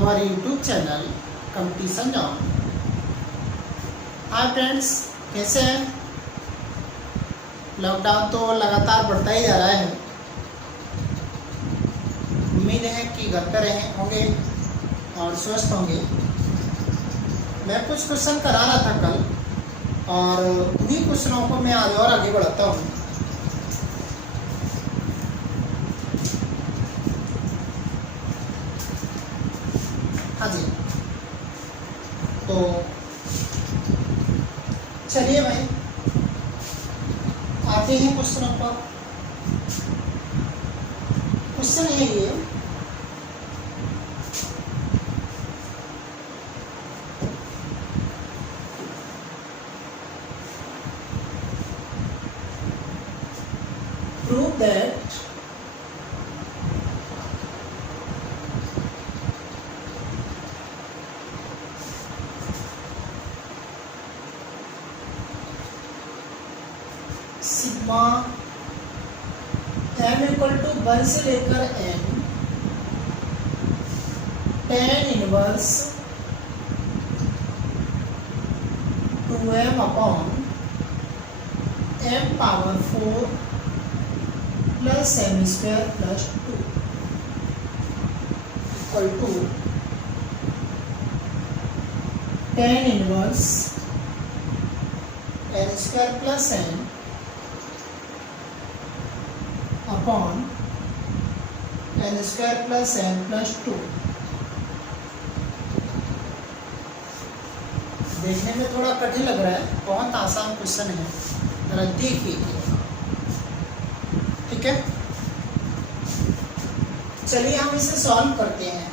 our YouTube channel competition John. Hi friends, कैसे हैं? Lockdown तो लगातार बढ़ता ही जा रहा है। उम्मीद है कि घर पर रहे होंगे और स्वस्थ होंगे। मैं कुछ क्वेश्चन करा रहा था कल और उन्हीं क्वेश्चनों को मैं आज और आगे बढ़ाता हूँ। हाँ जी, तो चलिए भाई आते हैं क्वेश्चनों पर। क्वेश्चन है ये, prove that sigma m equal to 1 से लेकर n tan inverse 2m upon m power 4 plus m square plus 2 equal to tan inverse n square plus n upon n square plus n plus 2। देखने में थोड़ा कठिन लग रहा है, बहुत आसान क्वेश्चन है, जरा देखिए। ठीक है, चलिए हम इसे सॉल्व करते हैं।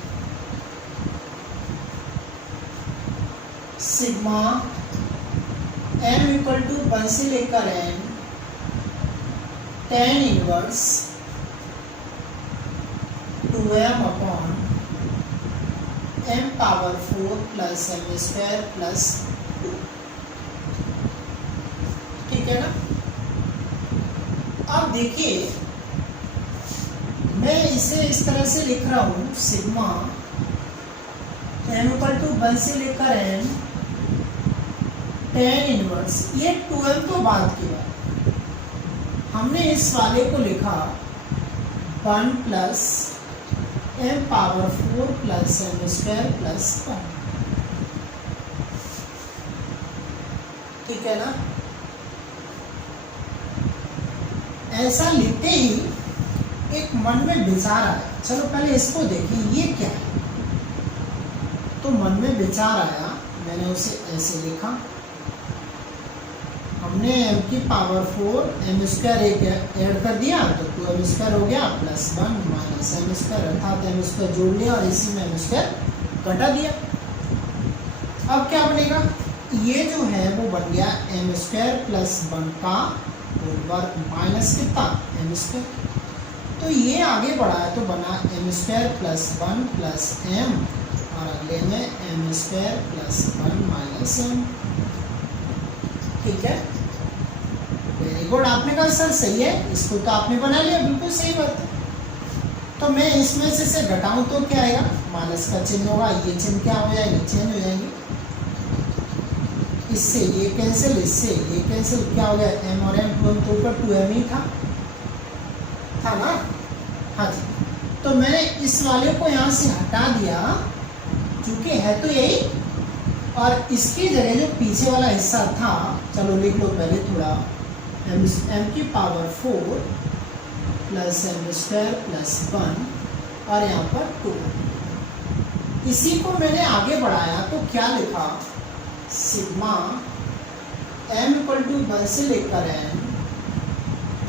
सिग्मा m इक्वल टू 1 से लेकर n tan inverse 2m upon m power 4 plus m square plus 2। ठीक है ना? अब देखिए, मैं इसे इस तरह से लिख रहा हूं, सिग्मा m इक्वल टू 1 से लेकर n tan इनवर्स, ये 2m तो बाद की बात। हमने इस वाले को लिखा 1 plus m power 4 plus m square plus 1। ठीक है ना? ऐसा लिखते ही एक मन में विचार आया, चलो पहले इसको देखें ये क्या है। तो मन में विचार आया, मैंने उसे ऐसे लिखा, हमने m की पावर 4 m स्क्वायर एक ऐड कर दिया तो 2m स्क्वायर हो गया प्लस 1 माइनस m स्क्वायर, अर्थात m स्क्वायर जोड़ लिया और इसी में m स्क्वायर घटा दिया। अब क्या बनेगा? ये जो है वो बन गया m स्क्वायर प्लस 1 का होल वर्ग माइनस कितना m स्क्वायर। तो ये आगे बढ़ा है तो बना m square plus 1 plus m और अगले में m square plus 1 minus m। ठीक है, वेरी गुड। आपने कहा सर सही है, इसको तो आपने बना लिया, बिल्कुल सही बात है। तो मैं इसमें से घटाऊं तो क्या आएगा? माइनस का चिन्ह होगा, ये चिन्ह क्या हो जाएंगे? चेंज हो जाएंगे। इससे ये कैंसिल, इससे ये कैंसिल, क्या हो गया? m और m, 2m तो ऊपर 2m ही था ना? हाँ जी, तो मैंने इस वाले को यहाँ से हटा दिया, क्योंकि है तो यही, और इसकी जगह जो पीछे वाला हिस्सा था, चलो लिख लो पहले थोड़ा, m की power 4 plus m square plus 1 और यहाँ पर 2। इसी को मैंने आगे बढ़ाया तो क्या लिखा? सिग्मा m इक्वल टू 1 से लेकर n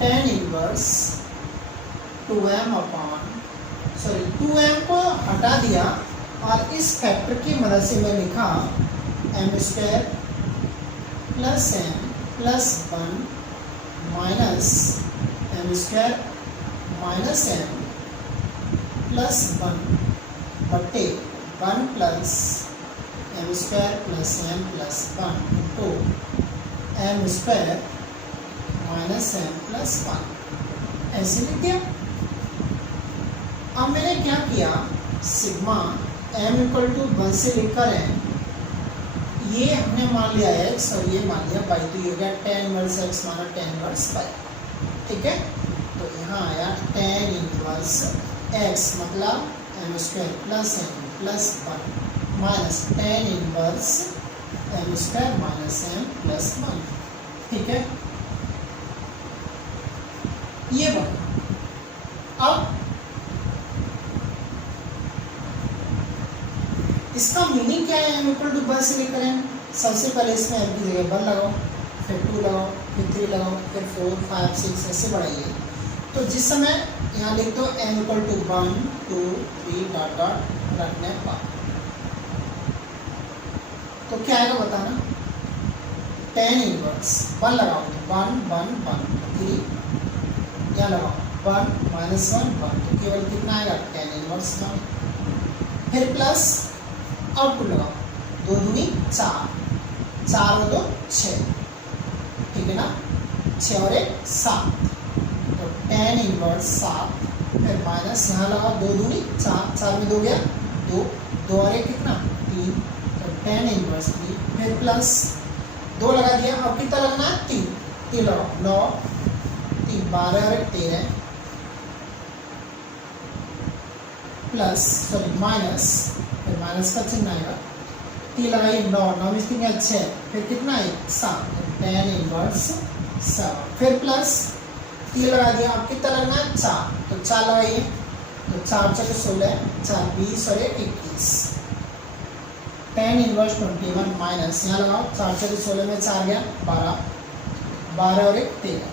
tan inverse 2m upon 2m को हटा दिया और इस फैक्टर की मदद से मैं लिखा m square plus m plus 1 minus m square minus m plus 1 बटे 1 plus m square plus m plus 1 तो m square minus m plus 1, ऐसे लिख दिया। अब मैंने क्या किया, सिग्मा m इक्वल टू 1 से लेकर n, ये हमने मान लिया x और ये मान लिया y, तो ये हो गया tan इनवर्स x माना tan इनवर्स y। ठीक है, तो यहाँ आया tan इनवर्स x मतलब m square plus n plus 1 minus tan inverse m square minus m plus 1। ठीक है, ये बना। अब इसका मीनिंग क्या है m इक्वल टू 1 से लेकर n? सबसे पहले इसमें m की जगह 1 लगाओ, फिर 2 लगाओ, फिर 3 लगाओ, फिर 4 5 6 ऐसे बढ़ाइए। तो जिस समय यहाँ लिख दो m equal to 1 2 3 dot dot रखने पर, तो क्या आएगा बताना? tan इनवर्स 1 लगाओ तो 1 1 1 3, क्या लगाओ 1 माइनस 1 1, तो केवल कितना आएगा tan इनवर्स 1। फिर प्लस आउटपुट लगाओ, 2 दूनी 4, 4 और 2 6, ठीक है ना, 6 और 1 7, तो tan इनवर्स 7। फिर माइनस यहाँ लगाओ, 2 दूनी 4, 4 में 2 गया 2, 2 और 1 कितना 3, तो tan इनवर्स 3। फिर प्लस 2 लगा दिया, अब कितना लगना है 3, 3 लगाओ 9 3 12 और 1 13, प्लस सॉरी माइनस, फिर माइनस का चिन्ह आएगा, 3 लगाइए 9 9 में 3 है 6, फिर कितना है 7, tan इनवर्स 7। फिर प्लस 3 लगा दिया, अब कितना लगना है 4, तो 4 लगाइए, तो 4 चलो 16, 4 20 और 1 21, tan इनवर्स 21 माइनस यहाँ लगाओ, 4 चलो 16 में 4 गया 12, 12 और 1 13,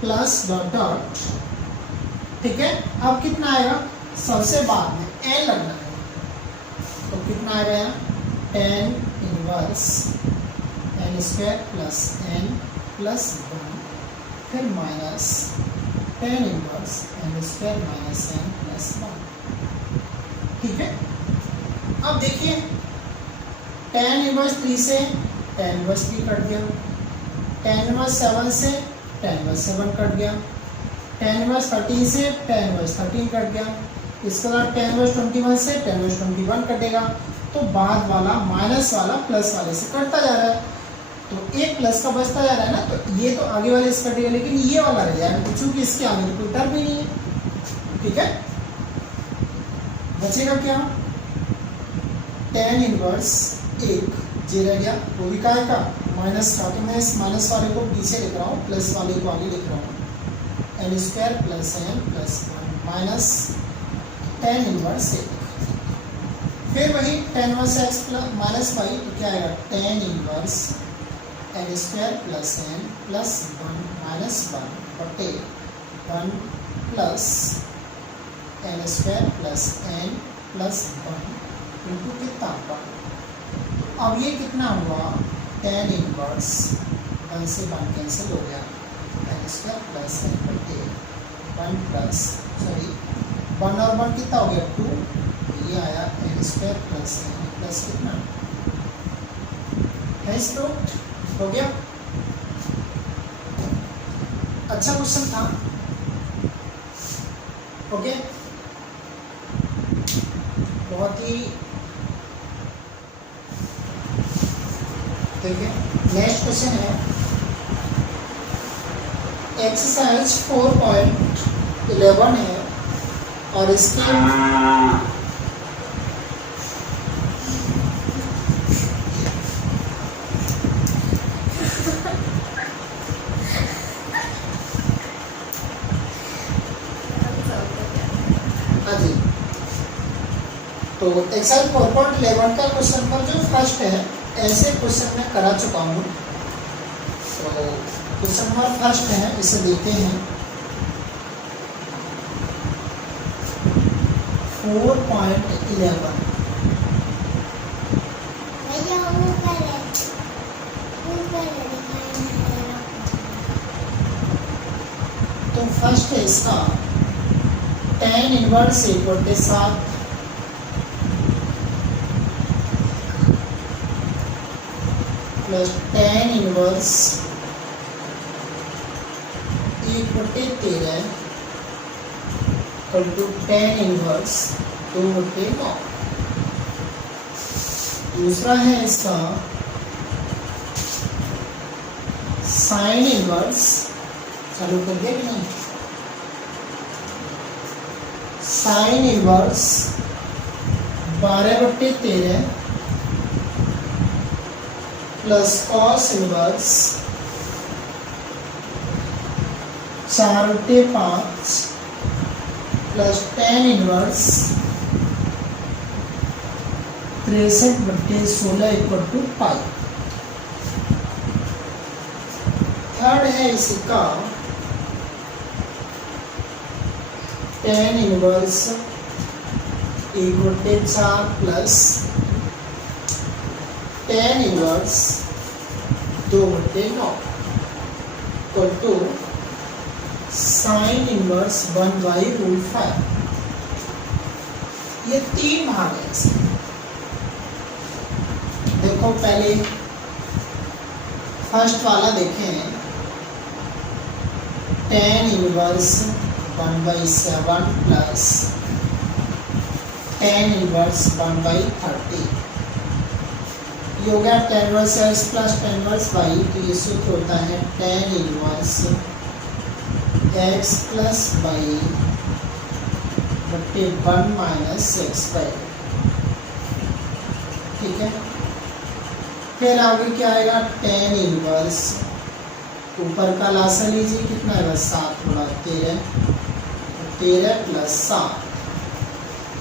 प्लस डॉट डॉट। ठीक है, अब कितना आएगा? सबसे बाद में n लगना है, तो कितना आएगा यहाँ tan inverse n square plus n plus 1, फिर minus tan inverse n square minus n plus 1। ठीक है, अब देखिए tan इनवर्स 3 से tan इनवर्स 3 कट गया, tan इनवर्स 7 से tan इनवर्स 7 कट गया, tan इनवर्स 13 से tan इनवर्स 13 कट गया, इसके बाद tan इनवर्स 21 से tan इनवर्स 21 कटेगा, तो बाद वाला माइनस वाला प्लस वाले से कटता जा रहा है, तो एक प्लस का बचता जा रहा है ना, तो ये तो आगे वाले से कटेगा, लेकिन ये वाला रह जाएगा क्योंकि इसके आगे तो कोई टर्म भी नहीं है। ठीक है, बचेगा क्या? tan इनवर्स 1 जे रह गया, वो भी काय का माइनस का, तो मैं इस माइनस वाले को पीछे लिख रहा हूँ, प्लस वाले को आगे लिख रहा हूँ, n square plus n plus 1 minus tan inverse 1। फिर वही tan inverse x plus minus y, तो क्या आएगा tan inverse n square plus n plus 1 minus 1 बटे 1 plus n square plus n plus 1 into कितना 1। अब ये कितना हुआ? tan इनवर्स 1 से 1 कैंसिल हो गया, n स्क्वायर प्लस n बटे 1 प्लस सॉरी 1 और 1 कितना हो गया 2, ये आया n square plus n plus कितना है, इसको हो गया। अच्छा क्वेश्चन था, ओके, बहुत ही। देखिए नेक्स्ट क्वेश्चन है एक्सरसाइज 4.11 है और इसके तो एक्सरसाइज 4.11 का क्वेश्चन पर जो फर्स्ट है, ऐसे क्वेश्चन मैं करा चुका हूँ, तो क्वेश्चन नंबर फर्स्ट है, इसे देखते हैं। 4.11 तो फर्स्ट है इसका tan inverse 1/7 plus tan inverse 1/13 equal to tan inverse 2/9। दूसरा है इसका साइन इनवर्स, चालू कर दिया कि नहीं, sine inverse 12/13 plus cos inverse 4/5 plus tan inverse 63/16 equal to pi. Third है इसका tan inverse 1/4 plus tan inverse 2/9 equal to sine inverse 1/√5। ये तीन भाग है इसके। देखो पहले फर्स्ट वाला देखें, tan inverse 1/7 plus tan inverse 1/30। ये हो गया tan inverse x plus tan inverse y. तो ये सूत्र होता है tan inverse x plus y बटे 1 माइनस x/। ठीक है, फिर आगे क्या आएगा, टेन इनवर्स ऊपर का लासा लीजिए, कितना आएगा 7 गुणा 13, 13 प्लस 7,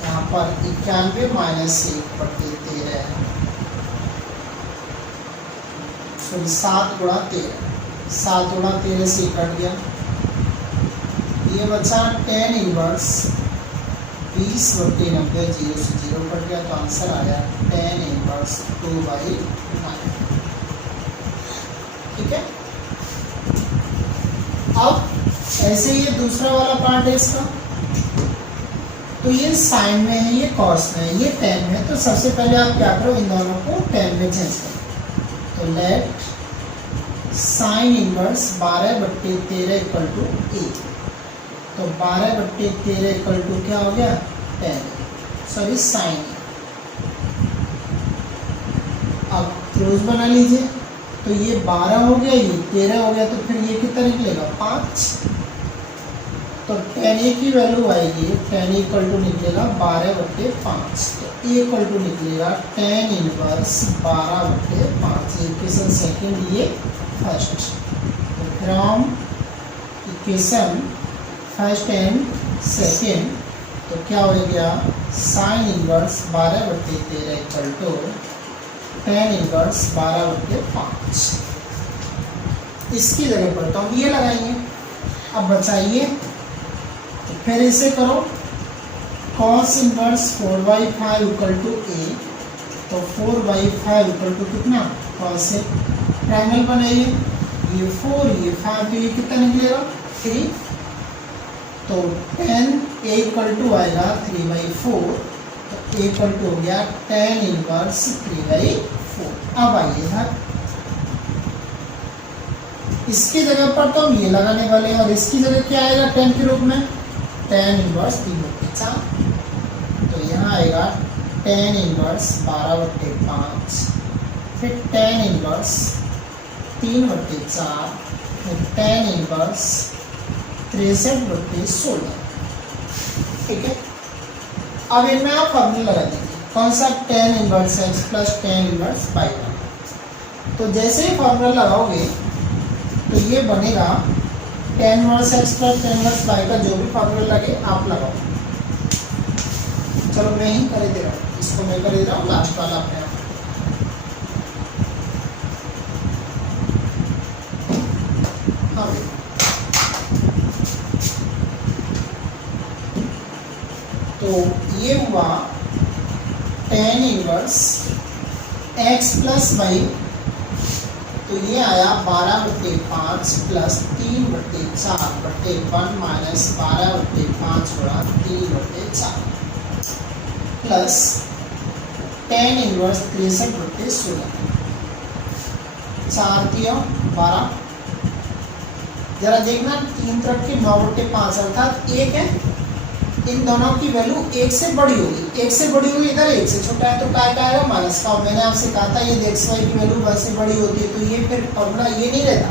यहाँ पर 91 माइनस 1/13, सॉरी 7 गुणा 13, 7 गुणा 13 से कट गया। ये बचा टेन इनवर्स 20/90, 0 से 0 कट गया, तो आंसर आ गया टेन इनवर्स 2/9। ठीक है, अब ऐसे ये दूसरा वाला पार्ट है इसका, तो ये साइन में है, ये कॉस में है, ये टेन में है। तो सबसे पहले आप क्या करो, इन दोनों को टेन में चेंज करो। तो let sine inverse 12/13 equal to 1। तो 12/13 इक्वल टू क्या हो गया, 10, सॉरी साइन। अब क्लोज बना लीजिए, तो ये 12 हो गया, ये 13 हो गया, तो फिर ये कितना निकलेगा 5। तो tan a की वैल्यू आएगी, tan इक्वल टू निकलेगा 12/5। तो a इक्वल टू निकलेगा tan इनवर्स 12/5। ये इक्वेशन सेकेंड, ये फर्स्ट। तो from equation first and second, तो क्या हो गया, sine inverse 12/13 equal to tan inverse 12/5। इसकी जगह पर तो हम ये लगाएंगे। अब बचाइए, तो फिर इसे करो, cos inverse 4/5 equal to a। तो 4/5 इक्वल टू कितना, cos से ट्रायंगल बनाइए, ये 4 ये 5, तो ये कितना निकलेगा 3। तो tan a इक्वल टू आएगा 3/4। तो a इक्वल टू हो गया tan इनवर्स 3/4। अब आइए इधर, इसकी जगह पर तो हम ये लगाने वाले हैं, और इसकी जगह क्या आएगा tan के रूप में, tan इनवर्स 3/4। तो यहाँ आएगा tan इनवर्स 12/5, फिर tan इनवर्स 3/4, फिर tan इनवर्स 63/16। ठीक है, अब इनमें आप फॉर्मूला लगा देंगे, कौन सा, tan inverse x plus tan inverse y का। तो जैसे ही फॉर्मूला लगाओगे तो ये बनेगा tan inverse x plus tan inverse y का जो भी फॉर्मूला लगे आप लगाओ। चलो मैं ही कर दे रहा हूँ, इसको मैं कर दे रहा हूँ, लास्ट वाला अपने आप। हाँ, तो ये हुआ tan inverse x plus y. तो ये आया 12/5 प्लस 3/4/1 माइनस 12/5 गुणा 3/4 प्लस tan इनवर्स 63/16। 4 3 12, जरा देखना 3 तरफ के 9/5 अर्थात 1 है, इन दोनों की वैल्यू एक से बड़ी होगी, एक से बड़ी होगी, इधर एक से छोटा है तो क्या आएगा माइनस का। मैंने आपसे कहा था ये एक्स वाई की वैल्यू 1 से बड़ी होती है, तो ये फिर फॉर्मूला ये नहीं रहता,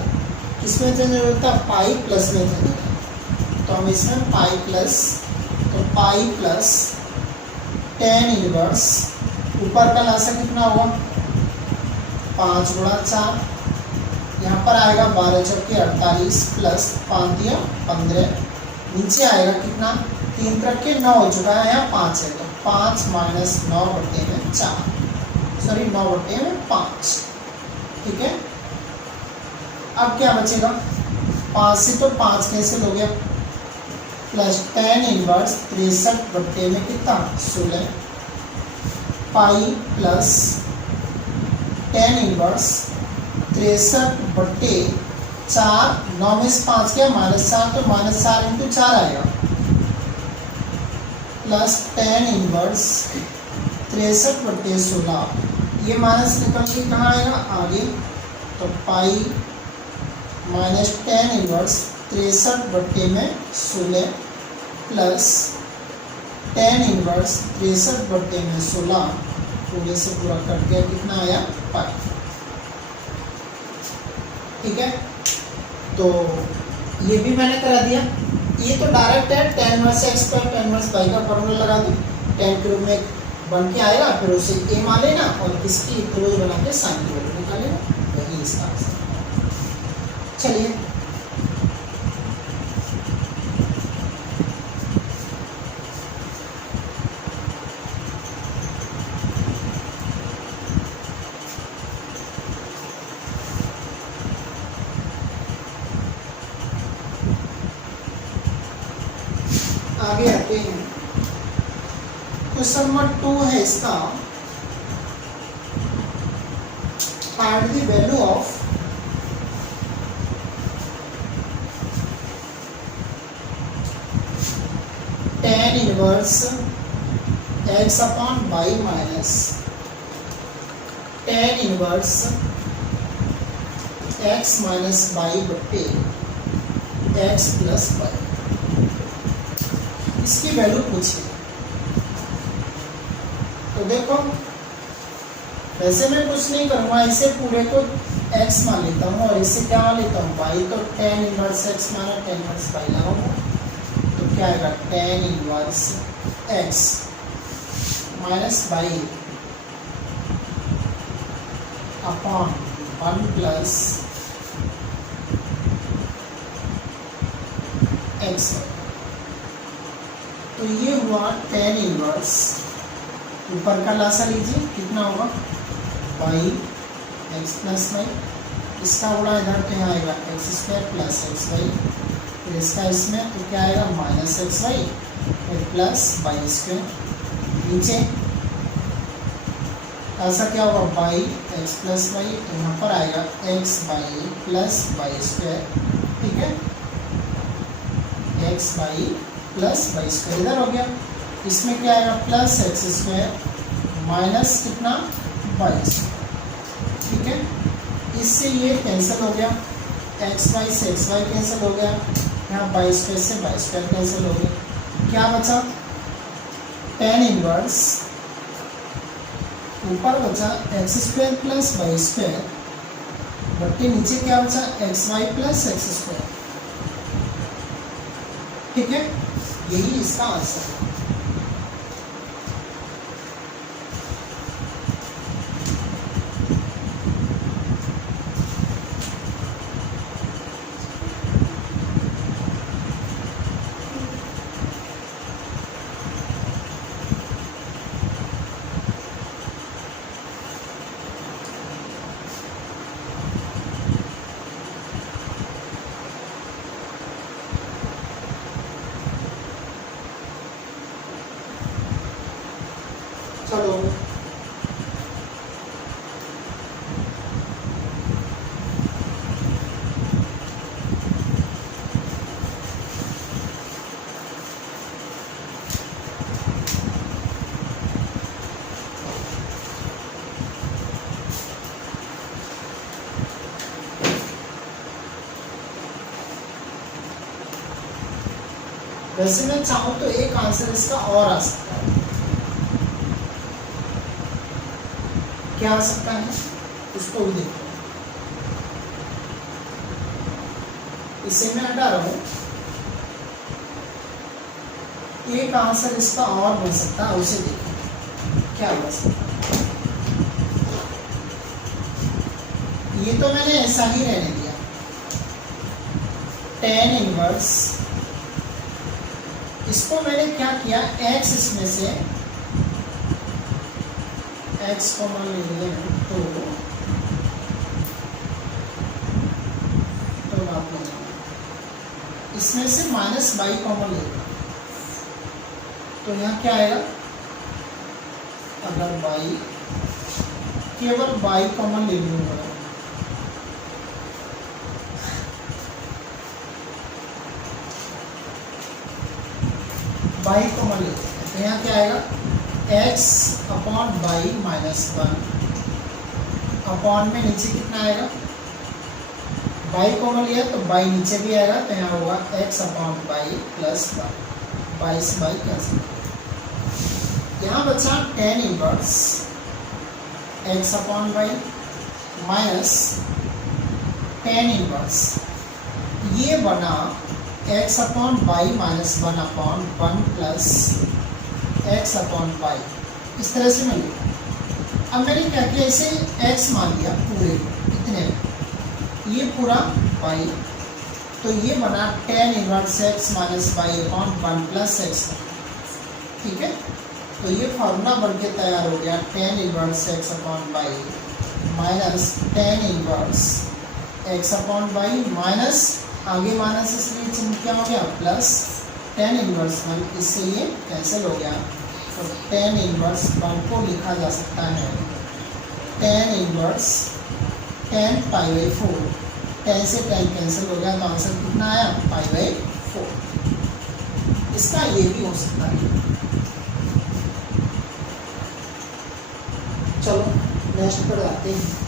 इसमें चेंज होता पाई प्लस में चेंज होता। तो हम इसमें पाई प्लस, तो पाई प्लस टेन इनवर्स, ऊपर का लासा कितना होगा 5 गुणा 4, यहाँ पर आएगा 12 चौके 48 प्लस 5 दिया 15, नीचे आएगा कितना 3 तरफ के 9 हो चुका है, यहाँ 5 है, तो 5 माइनस 9 बटे में 4, सॉरी 9 बटे में 5, ठीक है। अब क्या बचेगा 5 से तो 5 कैंसिल हो गया, प्लस टेन इनवर्स 63 बटे में कितना 16, पाई प्लस टेन इनवर्स 63 बटे 4, 9 में से 5 क्या माइनस 4, तो माइनस 4 इंटू 4 आएगा, प्लस टेन इनवर्स 63 बटे 16, ये माइनस निकल के कहाँ आएगा आगे, तो पाई माइनस टेन इनवर्स 63 बटे में 16 प्लस टेन इनवर्स 63 बटे में 16, पूरे से पूरा कट गया, कितना आया पाई, ठीक है। तो ये भी मैंने करा दिया, ये तो डायरेक्ट है tan इनवर्स x पर tan इनवर्स y का फॉर्मूला लगा दो, tan के रूप में बन के आएगा, फिर उसे a मान लेना और इसकी क्लोज बना के साइन की वैल्यू निकालेगा, वही इसका आंसर। चलिए आगे आते हैं, क्वेश्चन नंबर 2 है इसका, find the value of tan inverse x upon y minus tan inverse x minus y बटे x प्लस y, इसकी वैल्यू पूछिए। तो देखो वैसे मैं कुछ नहीं करूँगा, इसे पूरे को x मान लेता हूँ और इसे क्या मान लेता हूँ y, तो tan इनवर्स x माना tan इनवर्स y लगाऊंगा, तो क्या आएगा tan inverse x minus y upon 1 plus x, तो ये हुआ tan इनवर्स, ऊपर का लासा लीजिए कितना होगा y x प्लस वाई, इसका गुणा इधर तो यहाँ आएगा x square plus x y, फिर इसका इसमें तो क्या आएगा माइनस एक्स वाई फिर प्लस वाई स्क्वायर, नीचे ऐसा क्या होगा वाई एक्स प्लस वाई, तो यहाँ पर आएगा x y plus y square, ठीक है, x y plus y square इधर हो गया, इसमें क्या आएगा प्लस एक्स स्क्वायर माइनस कितना वाई स्क्वायर, ठीक है। इससे ये कैंसिल हो गया, एक्स वाई से एक्स वाई कैंसिल हो गया, यहाँ वाई स्क्वायर से वाई स्क्वायर कैंसिल हो गया, क्या बचा tan इनवर्स, ऊपर बचा x square plus y square बट्टे नीचे क्या बचा x y plus x square, ठीक है, यही इसका आंसर है। वैसे मैं चाहूँ तो एक आंसर इसका और आ सकता है। क्या आ सकता है उसको भी देखो। इसे मैं हटा रहा हूँ। एक आंसर इसका और बन सकता है, उसे देखो क्या बन सकता है। ये तो मैंने ऐसा ही रहने दिया। tan इनवर्स, इसको मैंने क्या किया, x इसमें से x कॉमन ले लिया तो बात नहीं, इसमें से माइनस बाई कॉमन ले लिया तो यहाँ क्या आएगा, अगर बाई केवल बाई कॉमन ले लूंगा बाई कॉमन ले तो यहाँ क्या आएगा x upon by minus 1 upon में नीचे कितना आएगा, बाई कॉमन लिया तो बाई नीचे भी आएगा तो यहाँ होगा x upon by plus 1, by से बाई कैंसिल। यहाँ बचा tan inverse x upon by minus tan inverse, ये बना x upon by minus 1 upon 1 plus x upon by. इस तरह से मैं लिखा। अब मैंने क्या किया, इसे x मान लिया पूरे इतने में, ये पूरा बाई, तो ये बना tan inverse x minus by upon 1 plus x। ठीक है, तो ये फॉर्मूला बन के तैयार हो गया tan inverse x upon by minus tan inverse x upon by minus, आगे माइनस इसलिए चिन्ह क्या हो गया प्लस tan इनवर्स 1, इससे ये कैंसिल हो गया तो tan इनवर्स 1 को लिखा जा सकता है tan inverse tan pi by 4, tan से tan कैंसिल हो गया तो आंसर कितना आया पाई बाई 4। इसका ये भी हो सकता है। चलो नेक्स्ट पर आते हैं।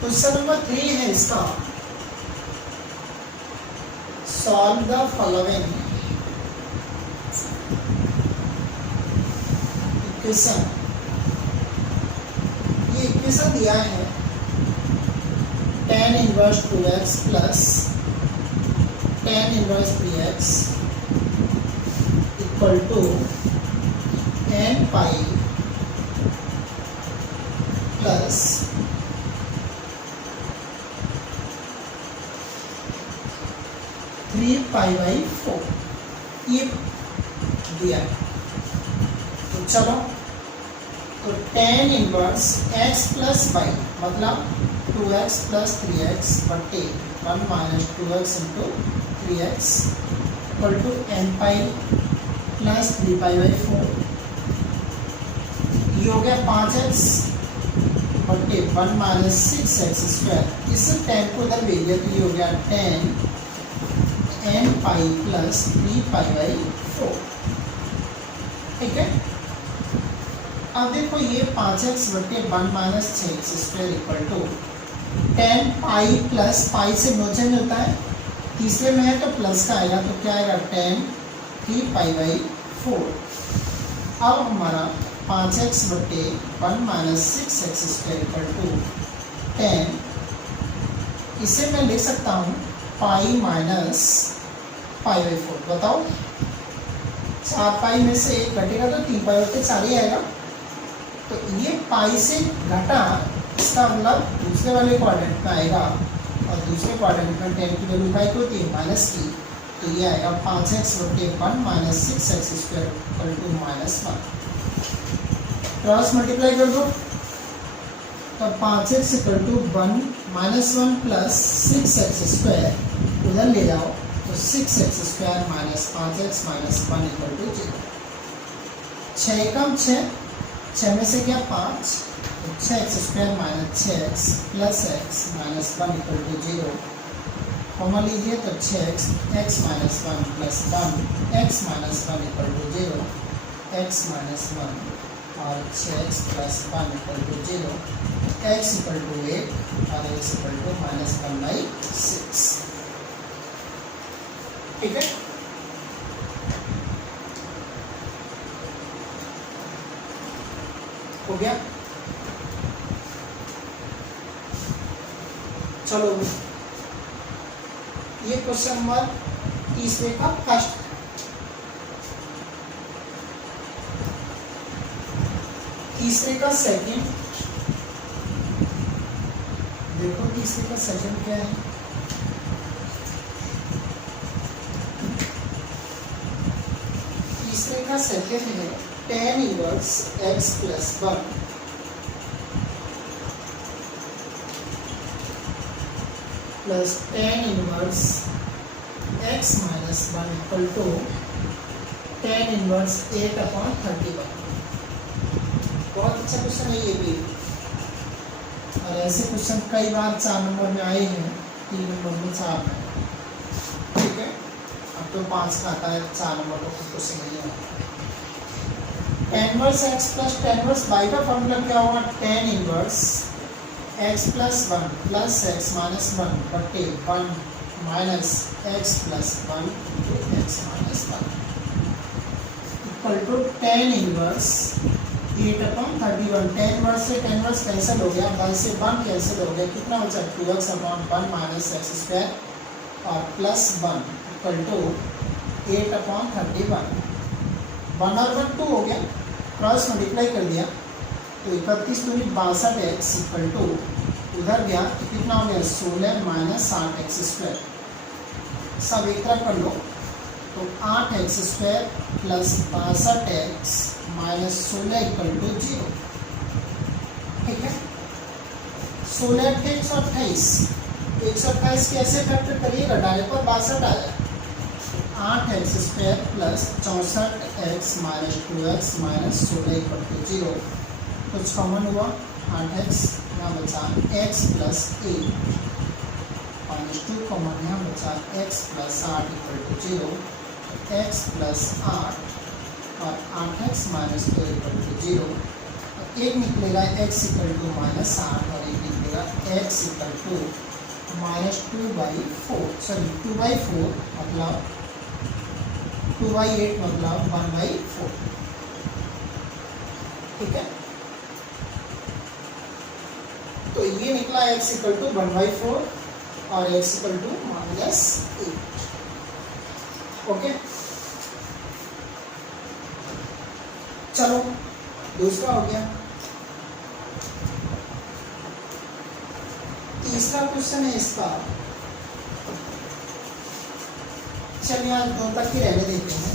क्वेश्चन नंबर 3 है इसका, सॉल्व द फॉलोइंग इक्वेशन। ये इक्वेशन दिया है tan inverse 2x plus tan inverse 3x equal to n pi plus pi by 4, ये दिया है। तो चलो, तो tan inverse x plus by मतलब 2x प्लस 3x बटे 1 minus 2x into 3x equal to n pi plus 3 pi by 4, ये हो गया 5x बटे 1 माइनस 6x स्क्वायर। इस tan को इधर भेज दिया तो ये हो गया tan n pi plus 3 pi by 4। ठीक है, अब देखो ये 5x बटे 1 minus 6x square equal to tan pi plus pi से नो चेंज होता है, तीसरे में है तो प्लस का आएगा तो क्या आएगा tan 3 पाई बाई 4। अब हमारा 5x बटे 1 minus 6x square equal to tan, इसे मैं लिख सकता हूँ पाई माइनस पाई बाई 4। बताओ 4 पाई में से 1 घटेगा तो 3 पाई बटे 4 ही आएगा, तो ये पाई से घटा, इसका मतलब दूसरे वाले क्वाड्रेंट में आएगा और दूसरे क्वाड्रेंट में tan की वैल्यू काय होती है माइनस की, तो ये आएगा 5x बटे 1 minus 6x square equal to minus 1। Cross multiply कर दो तो 5x equal to 1 minus 1 plus 6x square उधर ले जाओ तो 6x square minus 5x minus 1 equal to 0। 6 कम 6 में से क्या 5, तो 6x square minus 6x plus x minus 1 equal to 0। Common लीजिए तो 6x x minus 1 plus 1 x minus 1 equal to 0। X minus 1 और 6x plus 1 equal to 0, x equal to 8 और x equal to -1/6। ठीक है, हो गया। चलो ये क्वेश्चन नंबर तीसरे का फर्स्ट। तीसरे का सेकंड देखो, तीसरे का सेकंड क्या है। तीसरे का सेकंड है tan inverse x plus 1 plus tan inverse x minus 1 equal to tan inverse 8/31। बहुत अच्छा क्वेश्चन है ये भी, और ऐसे क्वेश्चन कई बार 4 नंबर में आए हैं, 3 नंबर में 4 में। ठीक है, अब तो 5 का आता है, 4 नंबर का क्वेश्चन नहीं आता। tan inverse x plus tan inverse y का फॉर्मूला क्या होगा, tan inverse x plus 1 plus x minus 1 बटे 1 minus x plus 1 into x minus 1 equal to tan inverse 8/31। tan inverse से tan इनवर्स कैंसिल हो गया, 1 से 1 कैंसिल हो गया, कितना बचा 2x/1 माइनस x स्क्वायर और प्लस 1 इक्वल टू 8/31। 1 और 1 2 हो गया, क्रॉस मल्टीप्लाई कर दिया तो 31 दूनी 62x इक्वल टू उधर गया तो कितना हो गया 16 माइनस 8x स्क्वायर। सब एक तरफ कर लो तो 8x square plus 62x minus 16 equal to 0। ठीक है, 16 128, 128 कैसे फैक्टर करिएगा, डायरेक्ट पर 62 आया। 8x square plus 64x minus 2x minus 16 equal to 0। कुछ कॉमन हुआ, 8x यहाँ बचा x प्लस 8 माइनस 2 कॉमन यहाँ बचा x plus 8 equal to 0। x plus 8 और 8x माइनस 2 इक्वल टू 0। एक निकलेगा x इक्वल टू माइनस 8 और एक निकलेगा x equal to minus 2/4, sorry 2/4 मतलब 2/8 मतलब 1/4। ठीक है, तो ये निकला x इक्वल टू 1/4 और x इक्वल टू -8। ओके, चलो दूसरा हो गया। तीसरा क्वेश्चन है इसका, चलिए आज 2 तक ही रहने देते हैं।